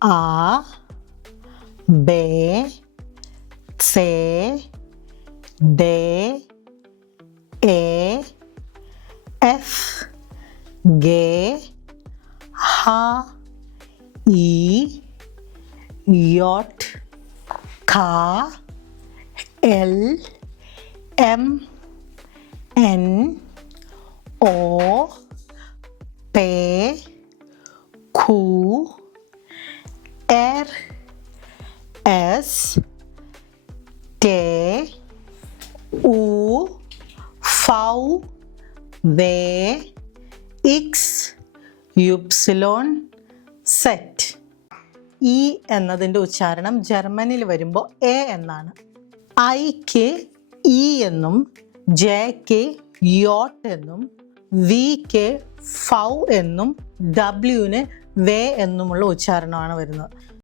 A, B, C, D, E, F, G, H, E, J, K, L, M, N, O, P, Q, R, S, T, U, V, W, X, Y, Z. E എന്നതിൻ്റെ ഉച്ചാരണം ജർമ്മനിൽ വരുമ്പോൾ A എന്നാണ്. ഐക്ക് E എന്നും ജെക്ക് yacht എന്നും വിക്ക് ഫൗ എന്നും ഡബ്ല്യുവിന് വേ എന്നുമുള്ള ഉച്ചാരണമാണ് വരുന്നത്.